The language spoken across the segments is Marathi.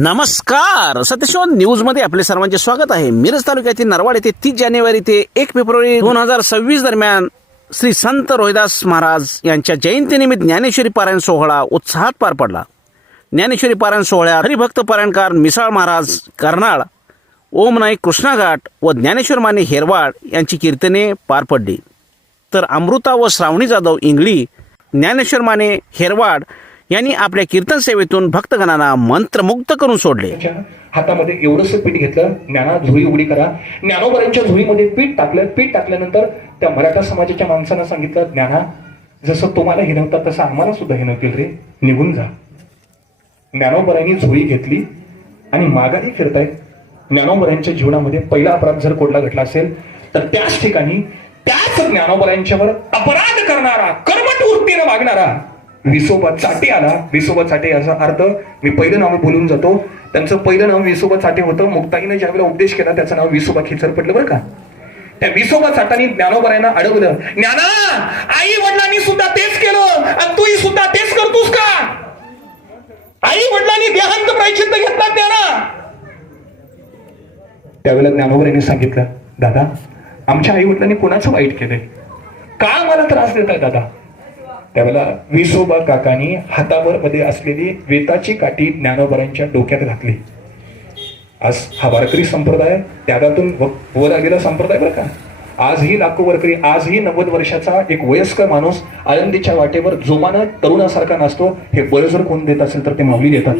नमस्कार. सत्यशोध न्यूज मध्ये आपले सर्वांचे स्वागत आहे. मिरज तालुक्यातील नरवाड येथे 30 जानेवारी ते 1 फेब्रुवारी 2026 दरम्यान श्री संत रोहिदास महाराज यांच्या जयंतीनिमित्त ज्ञानेश्वरी पारायण सोहळा उत्साहात पार पडला. ज्ञानेश्वरी पारायण सोहळ्यात हरिभक्त पारायणकार मिसाळ महाराज कर्नाळ, ओम नाईक कृष्णाघाट व ज्ञानेश्वर माने हेरवाड यांची कीर्तने पार पडली. तर अमृता व श्रावणी जाधव इंगळी, ज्ञानेश्वर माने हेरवाड यांनी आपल्या कीर्तन सेवेतून भक्तगणांना मंत्रमुग्ध करून सोडले. हातामध्ये एवढंसं पीठ घेतलं, ज्ञाना झोळी उघडी करा. ज्ञानोबरांच्या झोळीमध्ये पीठ टाकलं. पीठ टाकल्यानंतर त्या मराठा समाजाच्या माणसांना सांगितलं, ज्ञाना जसं तुम्हाला हिनवतात तसं आम्हाला सुद्धा हिनवतील रे, निघून जा. ज्ञानोबरांनी झोळी घेतली आणि माघारी फिरतायत. ज्ञानोबरांच्या जीवनामध्ये पहिला अपराध जर कोणला घडला असेल तर त्याच ठिकाणी त्याच ज्ञानोबरांच्यावर अपराध करणारा, कर्मठ वृत्तीने वागणारा विसोबा चाटे आला. विसोबा चाटे याचा अर्थ मी पहिलं नाव बोलून जातो. त्यांचं पहिलं नाव विसोबा चाटे होतं. मुक्ताईने ज्यावेळेला उपदेश केला त्याचं नाव विसोबा खिचर पडलं बरं का. त्या विसोबा चाटाने ज्ञानोबरांना अडवलं, ज्ञाना आई वडिलांनी सुद्धा तेच केलं आणि तूही सुद्धा तेच करतोस का? आई वडिलांनी देहांत प्रायश्चित्त घेतला ज्ञाना. त्यावेळेला ज्ञानोबरांनी सांगितलं, दादा आमच्या आई वडिलांनी कोणाचं वाईट केलंय, का मला त्रास देत आहे दादा? त्यावेळेला विसोबा काकांनी हातावर मध्ये असलेली वेताची काठी ज्ञानोबरांच्या डोक्यात घातली. आज हा वारकरी संप्रदाय त्यागातून वर आलेला संप्रदाय बरं का. आजही लाखो वारकरी, आजही 90 वर्षाचा एक वयस्कर माणूस आळंदीच्या वाटेवर जोमानं तरुणासारखा नाचतो. हे बळ जर कोण देत असेल तर ते माऊली देतात.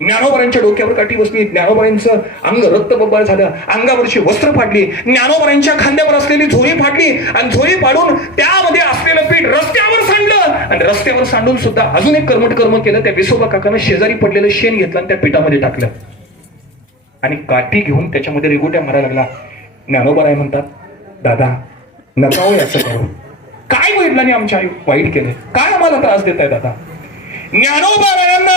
ज्ञानोबरांच्या डोक्यावर काठी बसली. ज्ञानोबरांचं अंग रक्तबंबाळ झालं, अंगावरची वस्त्र फाटली, ज्ञानोबरांच्या खांद्यावर असलेली झोळी फाटली आणि झोळी फाडून त्यामध्ये असलेलं पीठ रस्त्यावर सांडलं. आणि रस्त्यावर सांडून सुद्धा अजून एक कर्मठ कर्म केलं. त्या विसोबा काकानं शेजारी पडलेलं शेण घेतलं आणि त्या पिठामध्ये टाकलं आणि काठी घेऊन त्याच्यामध्ये रेगोट्या मारायला लागला. ज्ञानोबराय म्हणतात, दादा नका होय असं करू. काय वडिलांनी आमच्या वाईट केलंय, काय आम्हाला त्रास देत आहे दादा? ज्ञानोबरायांना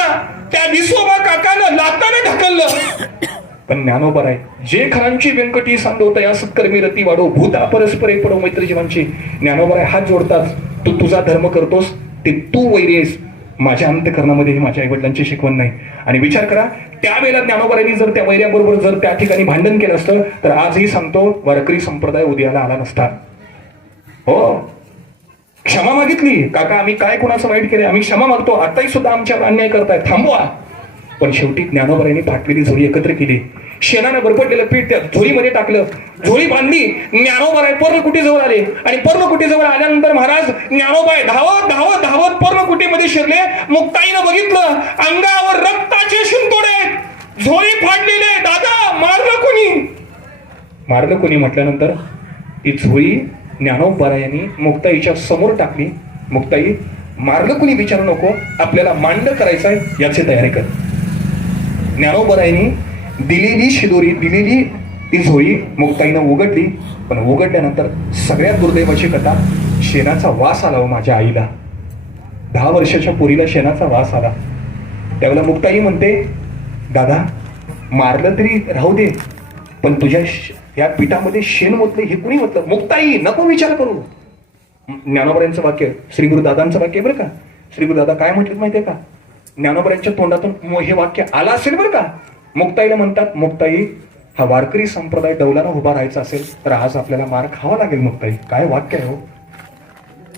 त्या विसोबा काकानं लाताने ढकललं. पण ज्ञानोबराय जे खरांची व्यंकटी सांडवता सत्कर्मी रती वाढो, भूता परस्परे पडो मैत्री जीवांची. ज्ञानोबराय हात जोडतात, तू तुझा धर्म करतोस ते तू वैरी आहेस. माझ्या अंतःकरणामध्ये माझ्या आईवडिलांची शिकवण नाही. आणि विचार करा, त्यावेळेला ज्ञानोबरायांनी जर त्या वैऱ्याबरोबर जर त्या ठिकाणी भांडण केलं असतं तर आजही सांगतो वारकरी संप्रदाय उदयाला आला नसता. हो, क्षमा मागितली, काका आम्ही काय कोणाचं वाईट केलं, आम्ही क्षमा मागतो, आताही सुद्धा आमच्यावर अन्याय करताय, थांबवा. पण शेवटी ज्ञानोबरायांनी फाटलेली झोळी एकत्र केली, शेणानं भरपटलेलं पीठ त्या झोळीमध्ये टाकलं, झोळी बांधली. ज्ञानोबराय पर्णकुटीजवळ आले आणि पर्णकुटीजवळ आल्यानंतर महाराज ज्ञानोबाई धावत धावत धावत पर्णकुटीमध्ये शिरले. मुक्ताईनं बघितलं, अंगावर रक्ताचे शिंतोडे, झोळी फाटलेले. दादा मारलं कोणी? मारलं कोणी म्हटल्यानंतर ती झोळी ज्ञानोबरायांनी मुक्ताईच्या समोर टाकली. मुक्ताई मार्ग कुणी विचारू नको, आपल्याला मांड करायचंय याची तयारी कर. ज्ञानोबरायांनी दिलेली शिदोरी, दिलेली ती झोळी मुक्ताईनं उघडली. पण उघडल्यानंतर सगळ्यात दुर्दैवाची कथा, शेणाचा वास आला. माझ्या आईला 10 वर्षाच्या पोरीला शेणाचा वास आला. त्यावेळेला मुक्ताई म्हणते, दादा मारलं तरी राहू दे, पण तुझ्या या पिठामध्ये शेण ओतलं हे कुणी ओतलं? मुक्ताई नको विचार करू. ज्ञानोबरायांचं वाक्य, श्री गुरुदादांचं वाक्य बरं का. श्री गुरुदादा काय म्हटलं माहितीये का? ज्ञानोबरायांच्या तोंडातून हे वाक्य आलं असेल बरं का. मुक्ताईला म्हणतात, मुक्ताई हा वारकरी संप्रदाय डौलानं उभा राहायचा असेल तर आज आपल्याला मार खावा लागेल. मुक्ताई काय वाक्य आहे हो,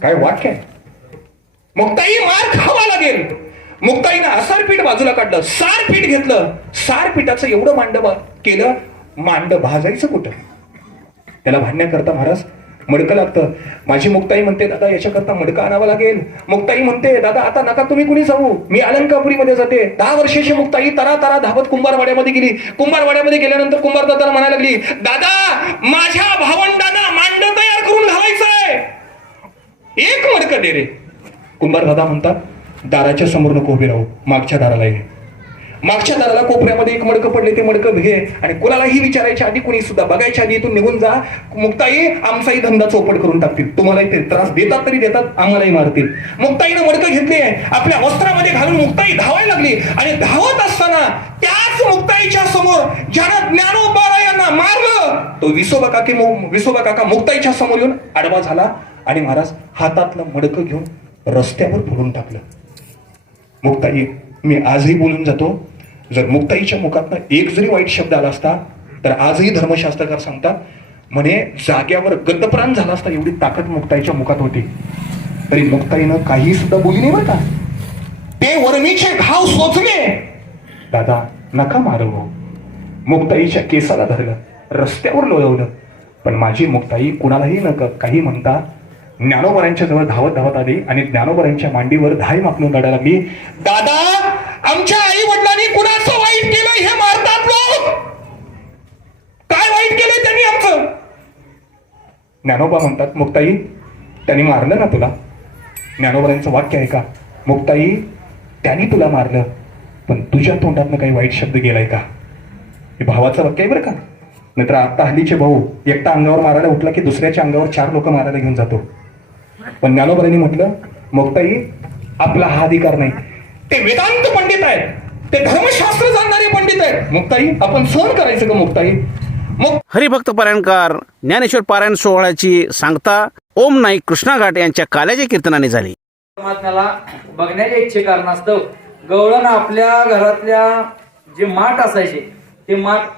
काय वाक्य आहे. मुक्ताई मार खावा लागेल. मुक्ताईनं असार पीठ बाजूला काढलं, सार पीठ घेतलं, सार पिठाचं एवढं मांड केलं. मांड भाजायचं कुठं? त्याला भांडण्याकरता महाराज मडकं लागतं. माझी मुक्ताई म्हणते, दादा याच्याकरता मडकं आणावं लागेल. मुक्ताई म्हणते, दादा आता नका तुम्ही कुणी जाऊ, मी अलंकापुरीमध्ये जाते. 10 वर्षाची मुक्ताई तरा तरा धावत कुंभारवाड्यामध्ये गेली. कुंभारवाड्यामध्ये गेल्यानंतर कुंभार दादाला म्हणायला लागली, दादा माझ्या भावंडांना मांड तयार करून घालायचंय, एक मडकं दे रे. कुंभार दादा म्हणतात, दाराच्या समोर नको उभे राहू, मागच्या दाराला ये. मागच्या दाराला कोपऱ्यामध्ये एक मडकं पडले, ते मडकं घे आणि कुणालाही विचारायच्या आधी, कुणी सुद्धा बघायच्या आधी इथून निघून जा. मुक्ताई आमचाही धंदा चौपट करून टाकतील, तुम्हालाही ते त्रास देतात तरी देतात, आम्हालाही मारतील. मुक्ताईनं मडकं घेतली आहे, आपल्या वस्त्रामध्ये घालून मुक्ताई धावायला लागली. आणि धावत असताना त्याच मुक्ताईच्या समोर ज्यानं ज्ञानोबरायांना मारलं तो विसोबा काका मुक्ताईच्या समोर येऊन आडवा झाला आणि महाराज हातातलं मडकं घेऊन रस्त्यावर फोडून टाकलं. मुक्ताई मी आजही बोलून जातो, जर मुक्ताईच्या मुखातनं एक जरी वाईट शब्द आला असता तर आजही धर्मशास्त्रकार सांगतात म्हणे जाग्यावर गतप्राण झाला असता, एवढी ताकद मुक्ताईच्या मुखात होती. तरी मुक्ताईनं काही सुद्धा बोली नाही बरं का. ते वर्मीचे घाव सोचले. दादा नका मारू. मुक्ताईच्या केसाला धरलं, रस्त्यावर लोळवलं. पण माझी मुक्ताई कुणालाही न काही म्हणता ज्ञानोबरांच्या जवळ धावत धावत आली आणि ज्ञानोबरांच्या मांडीवर धाय मापलून रडायला लागली. दादा, आमच्या आई वडिलांनी कुणाचं वाईट केलं हे मारतात लोक. काय वाईट केलंय त्यांनी आमचं? ज्ञानोबा म्हणतात, मुक्ताई त्यांनी मारलं ना तुला. ज्ञानोबरांचं वाक्य आहे का, मुक्ताई त्यांनी तुला मारलं पण तुझ्या तोंडातनं काही वाईट शब्द गेलाय का? हे भावाचं वाक्य आहे बरं का. नाहीतर आता हल्लीचे भाऊ एकटा अंगावर मारायला उठला की दुसऱ्याच्या अंगावर 4 लोक मारायला घेऊन जातो. पण ज्ञानोबरांनी म्हटलं, मुक्ताई आपला हा अधिकार नाही. ते वेदांत पंडित आहेत, ते धर्मशास्त्र जाणणारे पंडित आहेत. मुक्ताई आपण सहन करायचं का मुक्ताई? हरिभक्त पारायणकार ज्ञानेश्वर पारायण सोहळ्याची सांगता ओम नाईक कृष्णा घाट यांच्या काल्याच्या कीर्तनाने झाली. परमात्म्याला बघण्याच्या इच्छे कारणास्तव गवळण आपल्या घरातल्या जे माठ असायचे ते माठ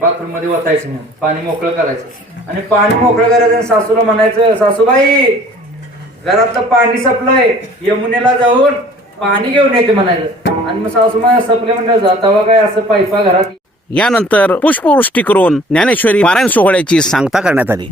बाथरूम मध्ये वतायचं नाही, पाणी मोकळं करायचं. आणि पाणी मोकळं करायचं आणि सासूला म्हणायचं, सासूबाई घरातलं पाणी सपलंय, यमुनेला जाऊन पाणी घेऊन येते म्हणायचं. आणि मग सासूमा सपले म्हणजे तेव्हा काय असं पाईपा घरात. यानंतर पुष्पवृष्टी करून ज्ञानेश्वरी पारायण सोहळ्याची सांगता करण्यात आली.